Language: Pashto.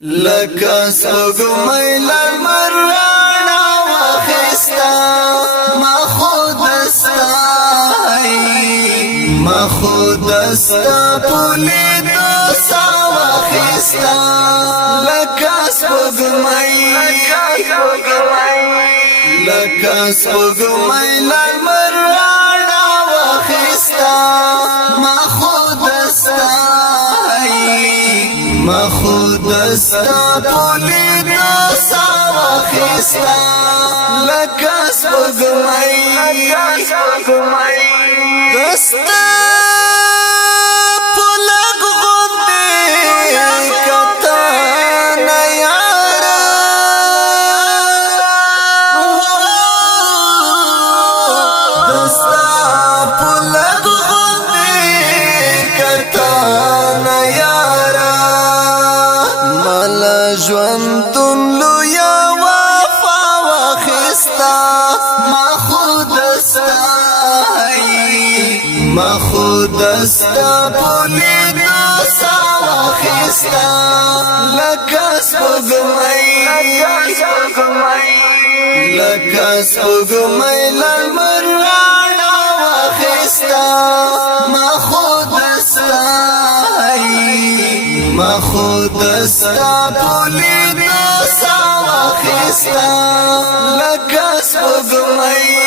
لکه سپوږمۍ لمر راڼه واخیسته ما خود ستا په لیدو سا واخیسته لکه سپوږمۍ لمر راڼه واخیسته ما خود ستا په لیدو سا واخیسته لکه سپوږمۍ دستا په لږ غوندې کتنه یاره دستا په لږ غوندې کتنه یاره مالا ژوندون لویه وفا واخیسته ما خود ستا په لیدو سا واخیسته لکه سپوږمۍ لمر راڼه واخیسته ما خود ستا په لیدو سا واخیسته لکه سپوږمۍ